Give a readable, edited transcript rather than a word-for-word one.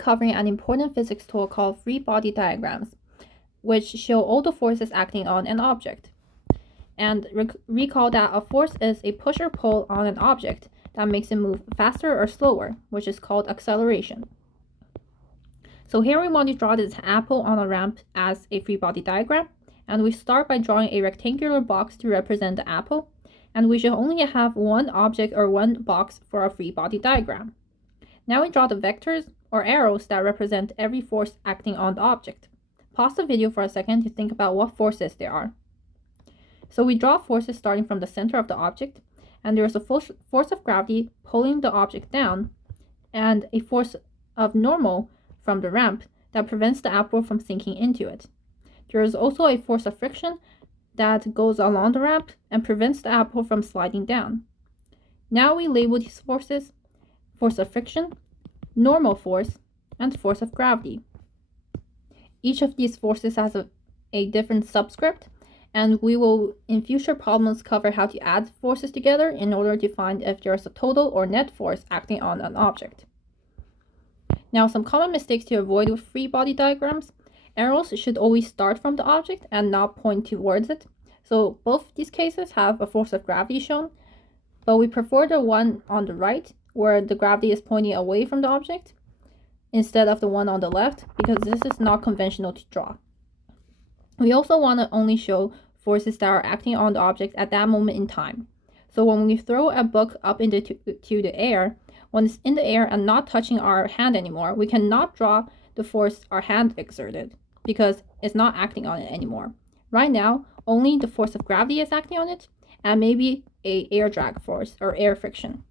covering an important physics tool called free body diagrams, which show all the forces acting on an object. And recall that a force is a push or pull on an object that makes it move faster or slower, which is called acceleration. So here we want to draw this apple on a ramp as a free body diagram, and we start by drawing a rectangular box to represent the apple, and we should only have one object or one box for a free body diagram. Now we draw the vectors or arrows that represent every force acting on the object. Pause the video for a second to think about what forces there are. So we draw forces starting from the center of the object, and there is a force of gravity pulling the object down, and a force of normal from the ramp that prevents the apple from sinking into it. There is also a force of friction that goes along the ramp and prevents the apple from sliding down. Now we label these forces: force of friction, normal force, and force of gravity. Each of these forces has a different subscript, and we will in future problems cover how to add forces together in order to find if there is a total or net force acting on an object. Now, some common mistakes to avoid with free body diagrams: arrows should always start from the object and not point towards it. So both these cases have a force of gravity shown, but we prefer the one on the right where the gravity is pointing away from the object instead of the one on the left, because this is not conventional to draw. We also want to only show forces that are acting on the object at that moment in time. So when we throw a book up into the air, when it's in the air and not touching our hand anymore, we cannot draw the force our hand exerted because it's not acting on it anymore. Right now, only the force of gravity is acting on it, and maybe a air drag force or air friction.